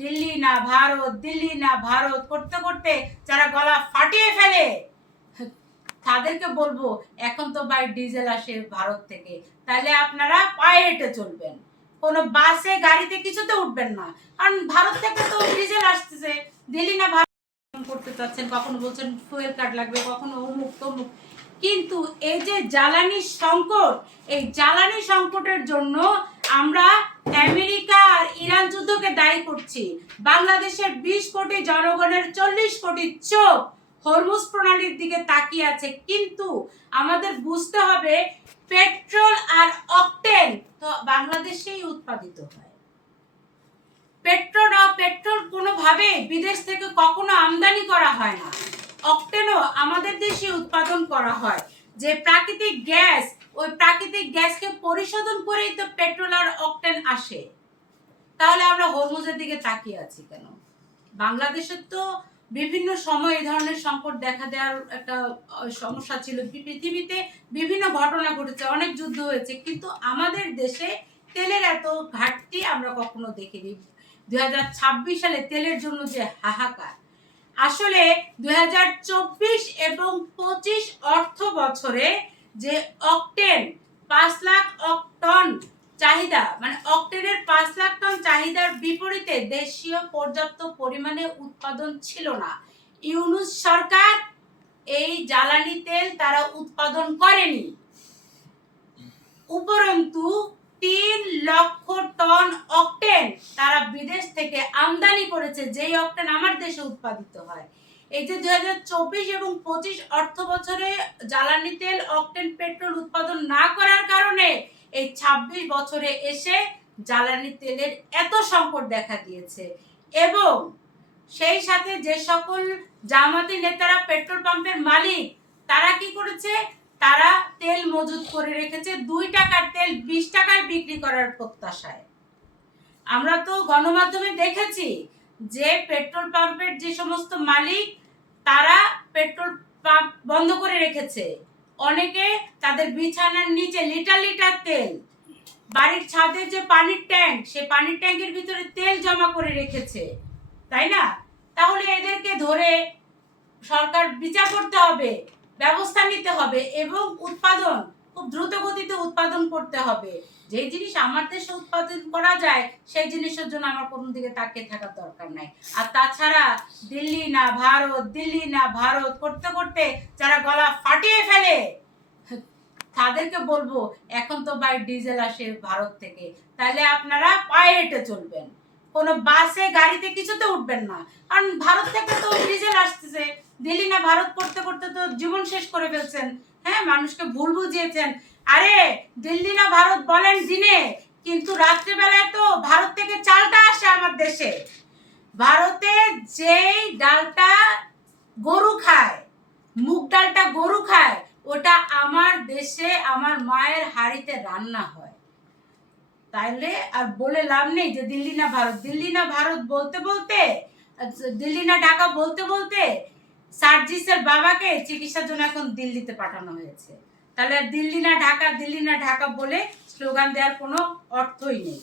দিল্লি না ভারত, দিল্লি না ভারত করতে করতে যারা গলা ফাটিয়ে ফেলে তাদেরকে বলবো এখন তো ভাই ডিজেল আসে ভারত থেকে, তাহলে আপনারা পায়ে হেঁটে চলবেন, কোনো বাসে গাড়িতে কিছুতে উঠবেন না, কারণ ভারত থেকে তো ডিজেল আসতেছে। দিল্লি না ভারত করতে চাচ্ছেন, কখনো বলছেন ফুয়েল কার্ড লাগবে, কখনো অমুক তমুক, কিন্তু এই যে জ্বালানি সংকট, এই জ্বালানি সংকটের জন্য আমরা আমেরিকা আর ইরান যুদ্ধকে দায়ী করছি। বাংলাদেশের 20 কোটি জনগণের 40 কোটি চোখ হরমুজ প্রণালীর দিকে তাকিয়ে আছে, কিন্তু আমাদের বুঝতে হবে পেট্রোল আর অকটেন তো বাংলাদেশেই উৎপাদিত হয়। পেট্রোল কোনোভাবে বিদেশ থেকে কখনো আমদানি করা হয় না। অকটেনও আমাদের দেশে উৎপাদন করা হয়। যে প্রাকৃতিক গ্যাস, ওই প্রাকৃতিক গ্যাসকে পরিশোধন করেই তো পেট্রোল আর অকটেন আসে। তাহলে আমরা হরমুজের দিকে তাকিয়ে আছি কেন? বাংলাদেশের তো বিভিন্ন সময় এই ধরনের সংকট দেখা দেওয়ার একটা সমস্যা ছিল, পৃথিবীতে বিভিন্ন ঘটনা ঘটেছে, অনেক যুদ্ধ হয়েছে, কিন্তু আমাদের দেশে তেলের এত ঘাটতি আমরা কখনো দেখিনি। 2026 সালে তেলের জন্য যে হাহাকার, আসলে 2024 এবং 25 অর্থ বছরে যে অকটেন 5 লাখ টন চাহিদা, মানে অকটেনের 5 লাখ টন চাহিদার বিপরীতে দেশীয় পর্যাপ্ত পরিমাণে উৎপাদন ছিল না। ইউনূস সরকার এই জ্বালানি তেল তারা উৎপাদন করেনি, উপরন্তু 3 লক্ষ টন অকটেন তারা বিদেশ থেকে আমদানি করেছে, যেই অকটেন আমার দেশে উৎপাদিত হয়। এই যে 2024 এবং 25 অর্থ বছরে জ্বালানি তেল, অকটেন, পেট্রোল উৎপাদন না করার কারণে এই 26 বছরে এসে জ্বালানি তেলের এত সংকট দেখা দিয়েছে। এবং সেই সাথে যে সকল জামাতি নেতারা পেট্রোল পাম্পের মালিক, তারা কি করেছে? তারা তেল মজুত করে রেখেছে 2 টাকার তেল 20 টাকায় বিক্রি করার প্রত্যাশায়। আমরা তো গণমাধ্যমে দেখেছি যে পেট্রোল পাম্পের যে সমস্ত মালিক, তারা পেট্রোল পাম্প বন্ধ করে রেখেছে। অনেকে তাদের বিছানার নিচে লিটার লিটার তেল, বাড়ির ছাদে যে পানির ট্যাঙ্ক, সেই পানির ট্যাঙ্কের ভিতরে তেল জমা করে রেখেছে, তাই না? তাহলে এদেরকে ধরে সরকার বিচার করতে হবে, ব্যবস্থা নিতে হবে এবং উৎপাদন খুব দ্রুত গতিতে উৎপাদন করতে হবে। যে জিনিস আমার দেশে উৎপাদন করা যায়, সেই জিনিসের জন্য আমার কোনো দিকে তাকিয়ে থাকার দরকার নাই। আর তাছাড়া দিল্লি না ভারত, দিল্লি না ভারত করতে করতে যারা গলা ফাটিয়ে ফেলে তাদেরকে বলবো এখন তো ভাই ডিজেল আসে ভারত থেকে, তাহলে আপনারা পায়ে হেঁটে চলবেন, কোনো বাসে গাড়িতে কিছুতে উঠবেন না, কারণ ভারত থেকে তো ডিজেল আসতেছে। দিল্লি না ভারত করতে করতে তো জীবন শেষ করে ফেলছেন। হ্যাঁ, মানুষকে ভুল বুঝিয়েছেন। আরে দিল্লি না ভারত বলেন দিনে, কিন্তু রাত্রিবেলায় তো ভারত থেকে চালটা আসে আমার দেশে। ভারতে যেই ডালটা গরু খায়, মুগ ডালটা গরু খায়, ওটা আমার দেশে আমার মায়ের হাঁড়িতে রান্না হয়। তাইলে আর বলে লাভ নেই যে দিল্লি না ভারত। দিল্লি না ভারত বলতে বলতে, দিল্লি না ঢাকা বলতে বলতে সার্জিসের বাবাকে চিকিৎসার জন্য এখন দিল্লিতে পাঠানো হয়েছে। তাহলে দিল্লি না ঢাকা, দিল্লি না ঢাকা বলে স্লোগান দেওয়ার কোনো অর্থই নেই।